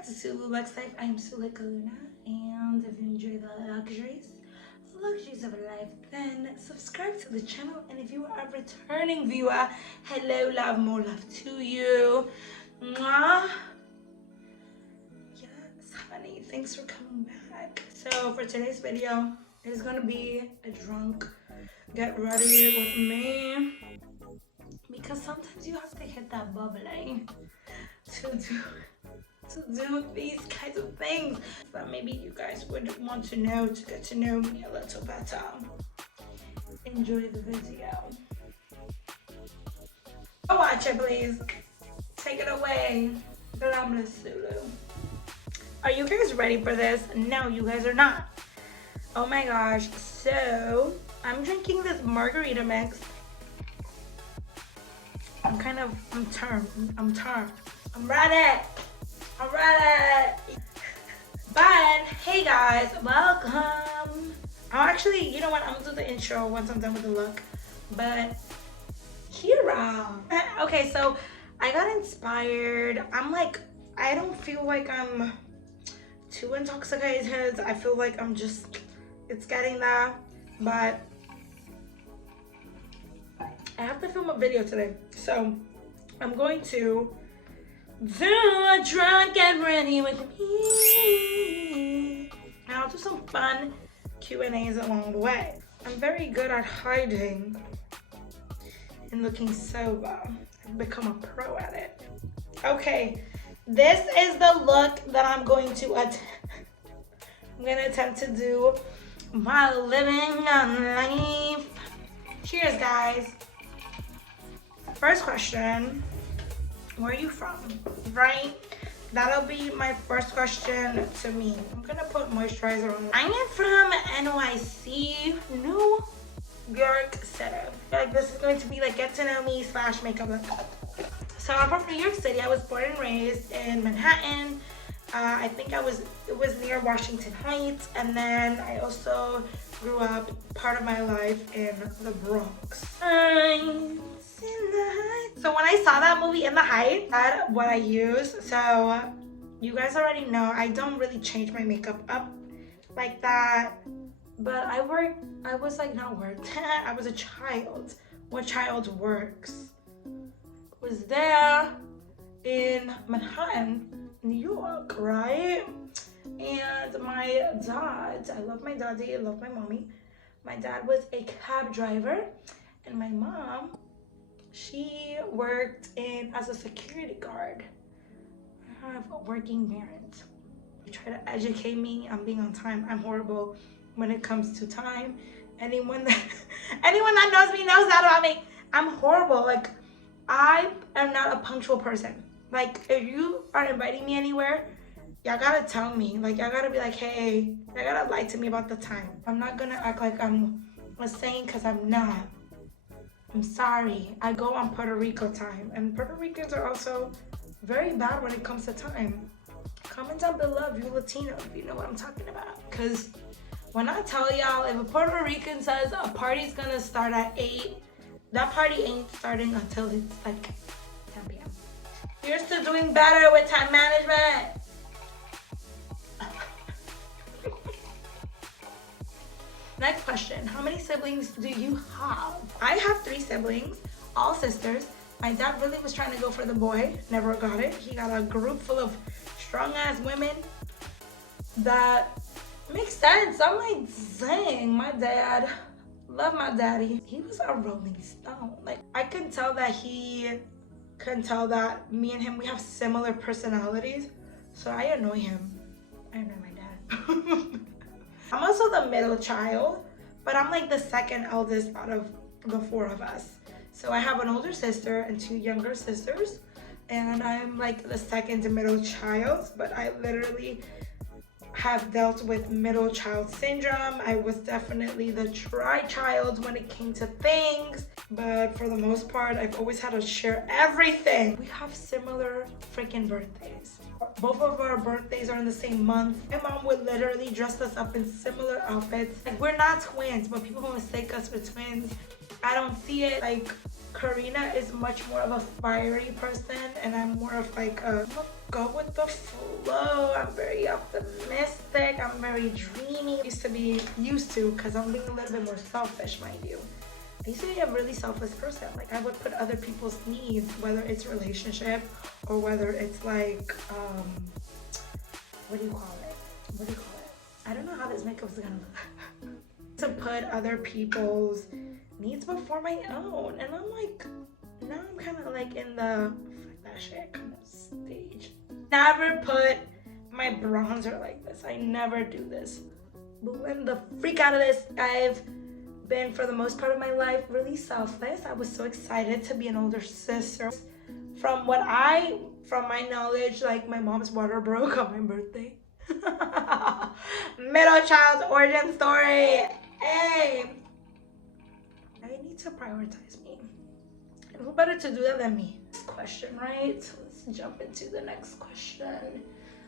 back to Sulu Luxe Life. I am Sulu Luna, and if you enjoy the luxuries of life, then subscribe to the channel. And if you are a returning viewer, hello, love, more love to you. Mwah. Yes, honey, thanks for coming back. So for today's video, it is gonna be a drunk get ready with me, because sometimes you have to hit that bubbly to do these kinds of things that maybe you guys would want to know, to get to know me a little better. Enjoy the video. Go watch it, please. Take it away, glamorous Sulu. Are you guys ready for this? No, you guys are not. Oh my gosh. So I'm drinking this margarita mix. I'm turned. I'm ready. But hey guys, welcome. Actually, you know what? I'm gonna do the intro once I'm done with the look. But here, okay, so I got inspired. I don't feel like I'm too intoxicated. I feel like it's getting there. But I have to film a video today, so I'm going to do a drunk get ready with me. And I'll do some fun Q&As along the way. I'm very good at hiding and looking sober. I've become a pro at it. Okay, this is the look that I'm going to attempt to do while living on life. Cheers, guys. First question. Where are you from? Right? That'll be my first question to me. I'm gonna put moisturizer on. I am from NYC, New York City. Like, this is going to be like get to know me / makeup look. So I'm from New York City. I was born and raised in Manhattan. I think it was near Washington Heights, and then I also grew up part of my life in the Bronx. So when I saw that movie In the Heights, that's what I use. So you guys already know I don't really change my makeup up like that. But I was a child. What child works? Was there in Manhattan, New York, right? And my dad, I love my daddy, I love my mommy. My dad was a cab driver, and my mom, she worked as a security guard. I have working parents. They try to educate me on being on time. I'm horrible when it comes to time. Anyone that knows me knows that about me. I'm horrible. Like, I am not a punctual person. Like, if you are inviting me anywhere, y'all gotta tell me. Like, y'all gotta be like, hey, y'all gotta lie to me about the time. I'm not gonna act like I'm a saint, because I'm not. I'm sorry. I go on Puerto Rico time, and Puerto Ricans are also very bad when it comes to time. Comment down below if you Latino, if you know what I'm talking about. Because when I tell y'all, if a Puerto Rican says a party's gonna start at 8, that party ain't starting until it's like 10 p.m. Here's to doing better with time management. Next question, how many siblings do you have? I have 3 siblings, all sisters. My dad really was trying to go for the boy, never got it. He got a group full of strong ass women. That makes sense. I'm like, dang, my dad, love my daddy. He was a rolling stone. Like, I can tell that he can tell that me and him, we have similar personalities. So I annoy him. I annoy my dad. I'm also the middle child, but I'm like the second eldest out of the 4 of us. So I have an older sister and 2 younger sisters, and I'm like the second middle child, but I literally have dealt with middle child syndrome. I was definitely the tri-child when it came to things, but for the most part, I've always had to share everything. We have similar freaking birthdays. Both of our birthdays are in the same month. My mom would literally dress us up in similar outfits. Like, we're not twins, but people mistake us for twins. I don't see it. Like, Karina is much more of a fiery person, and I'm more of like a go with the flow. I'm very optimistic. I'm very dreamy. Used to, because I'm being a little bit more selfish, mind you. I used to be a really selfless person. Like, I would put other people's needs, whether it's relationship or whether it's like, what do you call it? What do you call it? I don't know how this makeup is gonna look. To put other people's needs before my own. And I'm like, now I'm kind of like in the fuck that shit kind of stage. Never put my bronzer like this. I never do this. But when the freak out of this, I've been for the most part of my life really selfless. I was so excited to be an older sister. From my knowledge, like my mom's water broke on my birthday. Middle child origin story. Hey, I need to prioritize me. And who better to do that than me? Next question, right? So let's jump into the next question.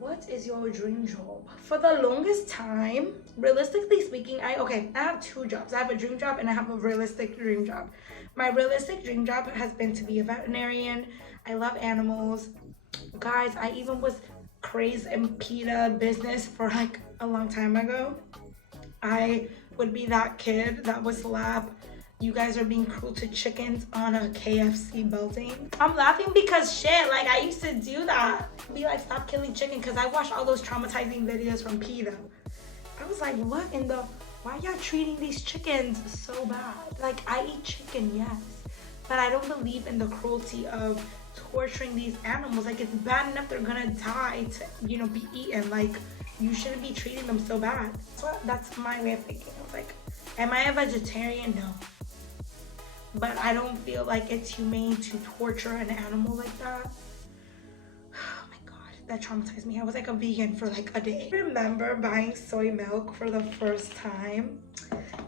What is your dream job? For the longest time, realistically speaking, I have two jobs. I have a dream job and I have a realistic dream job. My realistic dream job has been to be a veterinarian. I love animals. Guys, I even was crazed in PETA business for like a long time ago. I would be that kid that would slap, "You guys are being cruel to chickens" on a KFC building. I'm laughing because shit, like I used to do that. Be like, "Stop killing chicken," because I watched all those traumatizing videos from PETA. I was like, what in the, why y'all treating these chickens so bad? Like, I eat chicken, yes, but I don't believe in the cruelty of torturing these animals. Like, it's bad enough they're gonna die to, you know, be eaten. Like, you shouldn't be treating them so bad. So that's my way of thinking. I was like, am I a vegetarian? No. But I don't feel like it's humane to torture an animal like that. Oh my god, that traumatized me. I was like a vegan for like a day. I remember buying soy milk for the first time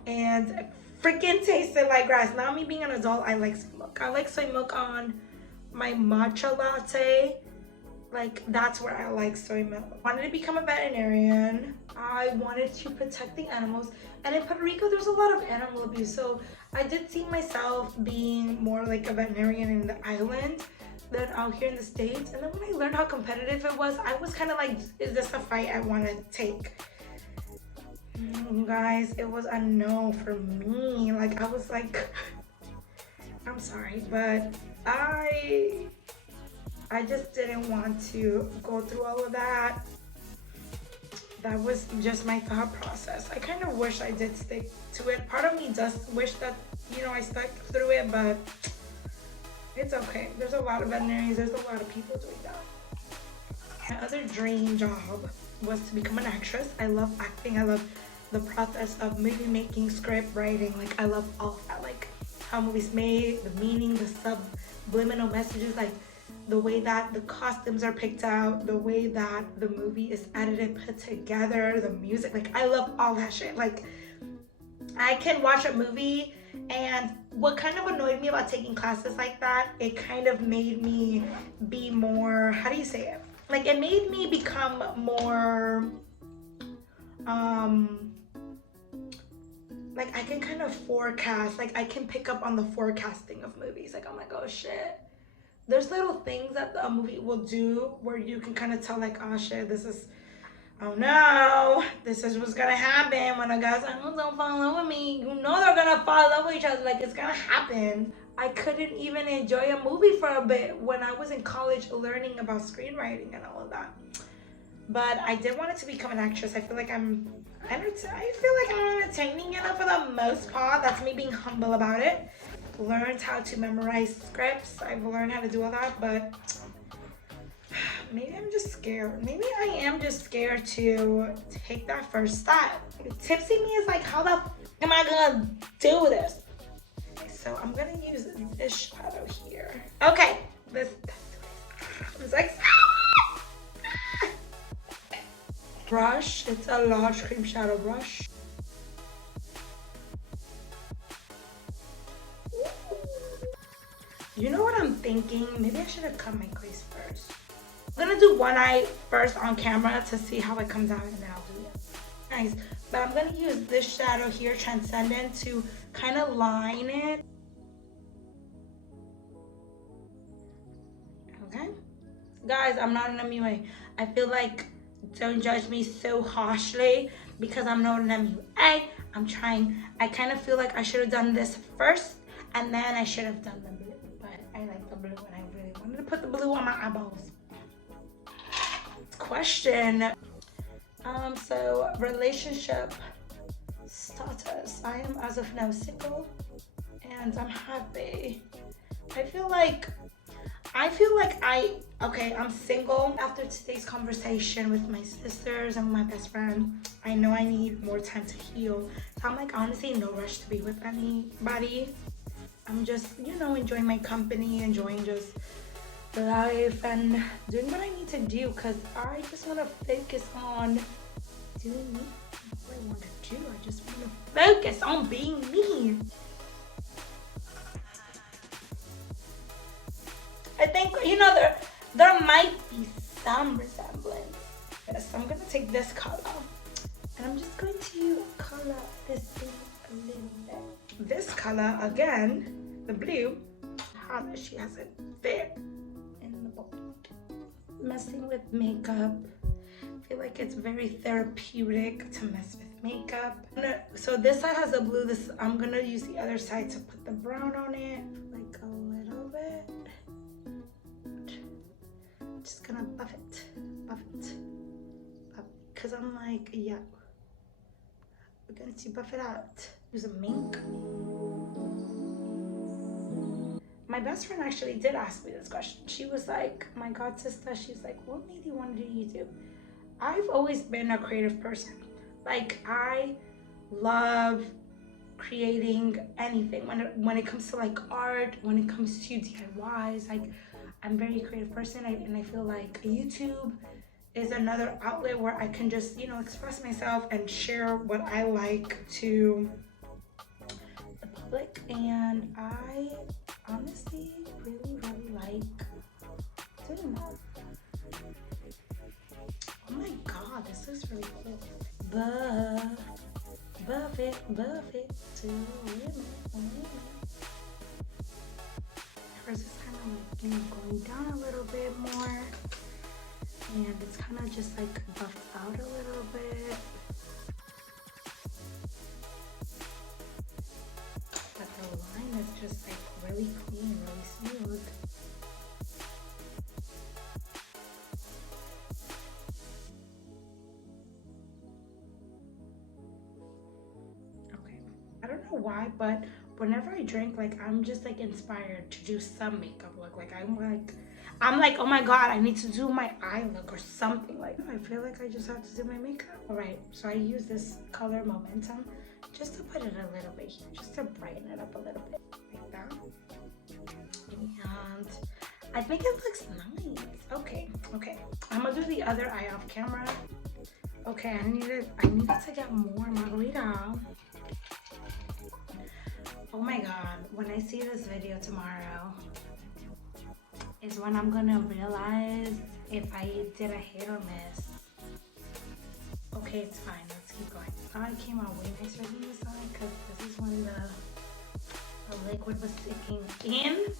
and it freaking tasted like grass. Now me being an adult, I like soy milk. I like soy milk on my matcha latte. Like, that's where I like soy milk. I wanted to become a veterinarian. I wanted to protect the animals. And in Puerto Rico, there's a lot of animal abuse. So I did see myself being more like a veterinarian in the island than out here in the States. And then when I learned how competitive it was, I was kind of like, is this a fight I want to take? Guys, it was a no for me. Like, I was like, I'm sorry, but I just didn't want to go through all of that. That was just my thought process. I kind of wish I did stick to it. Part of me does wish that, you know, I stuck through it, but it's okay. There's a lot of veterinarians. There's a lot of people doing that. My other dream job was to become an actress. I love acting. I love the process of movie making, script writing. Like, I love all of that. Like, how movies made, the meaning, the subliminal messages, like the way that the costumes are picked out, the way that the movie is edited, put together, the music. Like, I love all that shit. Like, I can watch a movie, and what kind of annoyed me about taking classes like that, it kind of made me be more, how do you say it? Like, it made me become more, like, I can kind of forecast, like, I can pick up on the forecasting of movies. Like, I'm like, oh shit. There's little things that a movie will do where you can kind of tell, like, oh shit, this is, oh no, this is what's gonna happen when a guy's like, oh, don't fall in love with me. You know they're gonna fall in love with each other. Like, it's gonna happen. I couldn't even enjoy a movie for a bit when I was in college learning about screenwriting and all of that. But I did want it to become an actress. I feel like I'm entertaining enough for the most part. That's me being humble about it. Learned how to memorize scripts. I've learned how to do all that, but maybe I'm just scared. Maybe I am just scared to take that first step. Tipsy me is like, how the f am I gonna do this? Okay, so I'm gonna use this shadow here. Okay, I'm so excited. Brush. It's a large cream shadow brush. You know what I'm thinking? Maybe I should have cut my crease first. I'm gonna do one eye first on camera to see how it comes out, and then I'll do it. Nice. But I'm gonna use this shadow here, Transcendent, to kind of line it. Okay? Guys, I'm not an MUA. I feel like, don't judge me so harshly because I'm not an MUA. I'm trying. I kind of feel like I should have done this first and then I should have done the blue. But I like the blue and I really wanted to put the blue on my eyeballs. Question. So relationship status. I am as of now single and I'm happy. I feel like I'm single. After today's conversation with my sisters and my best friend, I know I need more time to heal. So I'm like, honestly, no rush to be with anybody. I'm just, you know, enjoying my company, enjoying just life and doing what I need to do because I just want to focus on doing me. What I want to do. I just want to focus on being me. I think, you know, there might be some resemblance. Yes, I'm gonna take this color and I'm just going to color this thing a little bit. This color again, the blue, how does she has it there in the bowl. Messing with makeup. I feel like it's very therapeutic to mess with makeup. So this side has the blue. This I'm gonna use the other side to put the brown on it, like a little bit. Just gonna buff it, because I'm like, yeah, we're going to buff it out. Use a Mynk. My best friend actually did ask me this question. She was like, my god sister, she's like, what made you want to do YouTube? I've always been a creative person. Like, I love creating anything. When it comes to like art, when it comes to DIYs, like, I'm a very creative person, and I feel like YouTube is another outlet where I can just, you know, express myself and share what I like to the public. And I honestly really like doing that. Oh my god, this is really cool. Buff it to women. First it's kind of like, you know, going down a little bit more, and it's kind of just like buffed out a little bit. But the line is just like really clean, really smooth. Okay, I don't know why, but whenever I drink, like, I'm just like inspired to do some makeup look. Like I'm like, oh my god, I need to do my eye look or something. Like, I feel like I just have to do my makeup. All right, so I use this color Momentum just to put it a little bit here, just to brighten it up a little bit, like that. And I think it looks nice. Okay, I'm gonna do the other eye off camera. Okay, I needed to get more margarita. Oh my god, when I see this video tomorrow is when I'm gonna realize if I did a hit or miss. Okay, it's fine, let's keep going. Oh, it came out way nicer than this one because this is when the liquid was sticking in.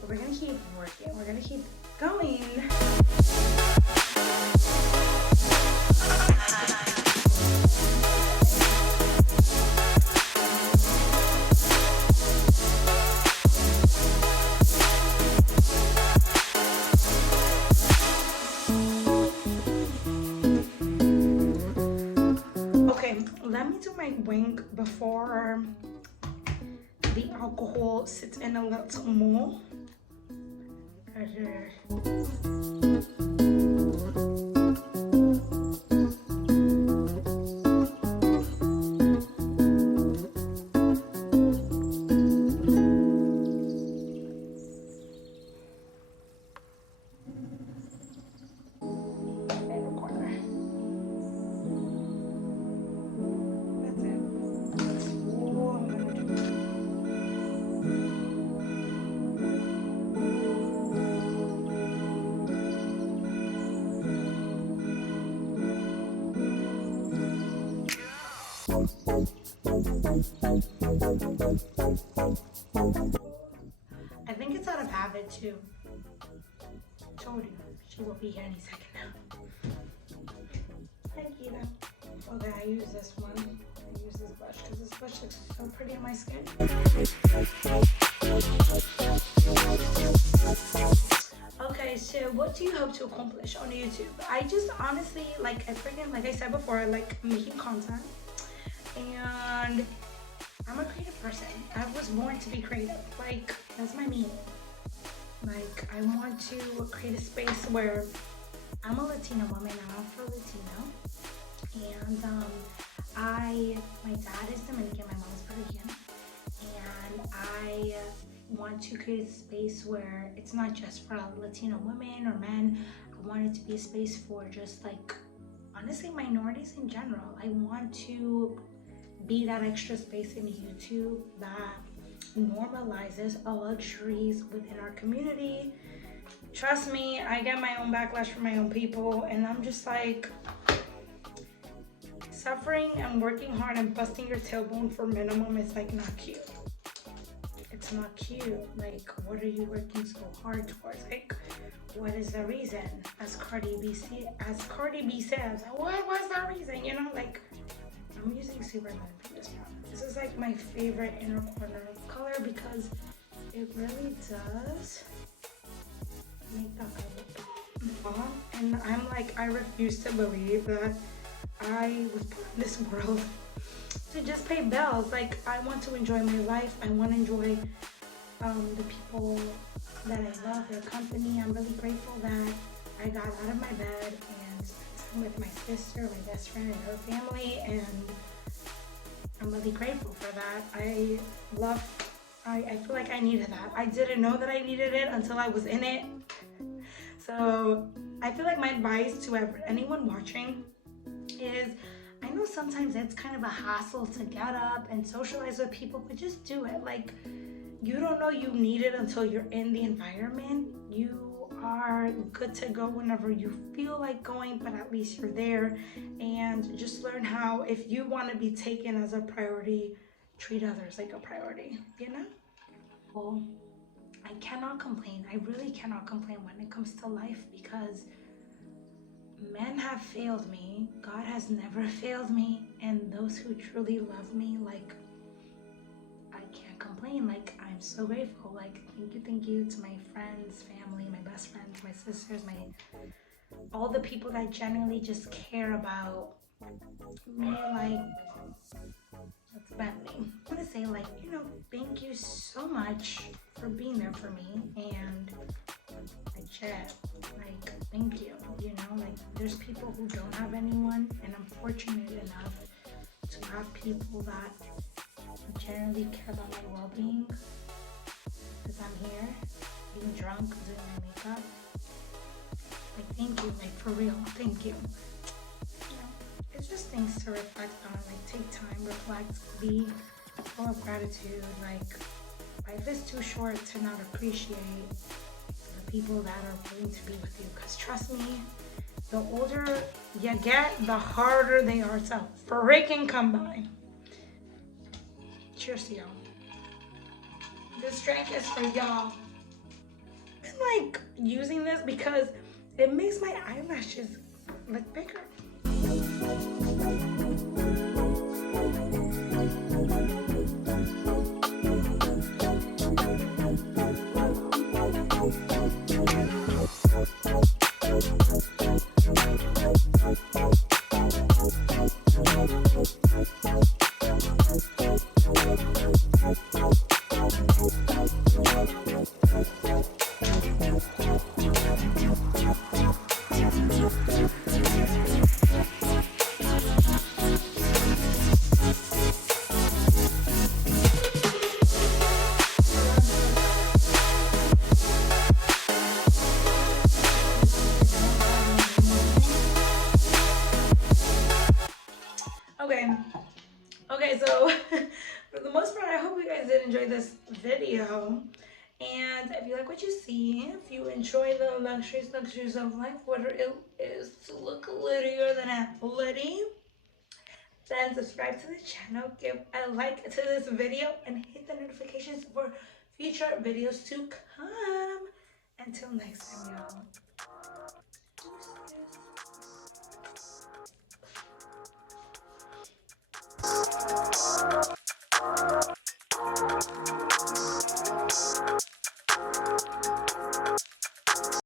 But we're gonna keep working, we're gonna keep going. Let me do my wing before the alcohol sits in a little more. I think it's out of habit too. Told you, she will be here any second now. Hi, Gita. Okay, I use this one. I use this brush because this brush looks so pretty on my skin. Okay, so what do you hope to accomplish on YouTube? I just honestly, like I said before, I like making content. And I'm a creative person. I was born to be creative. Like, that's my meaning. Like, I want to create a space where I'm a Latina woman, I'm Afro-Latino. And my dad is Dominican, my mom is Puerto Rican. And I want to create a space where it's not just for Latino women or men. I want it to be a space for just like, honestly, minorities in general. I want to be that extra space in YouTube that normalizes luxuries within our community. Trust me, I get my own backlash from my own people, and I'm just like, suffering and working hard and busting your tailbone for minimum is like not cute. It's not cute. Like, what are you working so hard towards? Like, what is the reason? As Cardi B says, what was that reason? You know, like, I'm using Superman for this one. This is like my favorite inner corner color because it really does make the eye look bomb. And I'm like, I refuse to believe that I was put in this world to just pay bills. Like, I want to enjoy my life. I want to enjoy the people that I love, their company. I'm really grateful that I got out of my bed and spent time with my sister, my best friend, and her family, and I'm really grateful for that. I feel like I needed that. I didn't know that I needed it until I was in it. So I feel like my advice to anyone watching is, I know sometimes it's kind of a hassle to get up and socialize with people, but just do it. Like, you don't know you need it until you're in the environment. You are good to go whenever you feel like going, but at least you're there. And just learn how, if you want to be taken as a priority, treat others like a priority, you know? Well, I cannot complain. I really cannot complain when it comes to life, because men have failed me. God has never failed me. And those who truly love me, like, I can't complain. Like, I'm so grateful. Like, thank you to my friends, family, my best friends, my sisters, all the people that genuinely just care about me. Like, that's Bentley. I want to say, like, you know, thank you so much for being there for me. And legit, like, thank you. You know, like, there's people who don't have anyone, and I'm fortunate enough to have people that generally care about my well-being, because I'm here being drunk, doing my makeup. Like, thank you, like, for real, thank you. You know, it's just things to reflect on. Like, take time, reflect, be full of gratitude. Like, life is too short to not appreciate the people that are willing to be with you, because trust me, the older you get, the harder they are to freaking come by. Cheers to y'all. This drink is for y'all. I've been like using this because it makes my eyelashes look bigger. Okay, so for the most part, I hope you guys did enjoy this video. And if you like what you see, if you enjoy the luxuries of life, whether it is to look littier than a litty, then subscribe to the channel, give a like to this video, and hit the notifications for future videos to come. Until next time, y'all.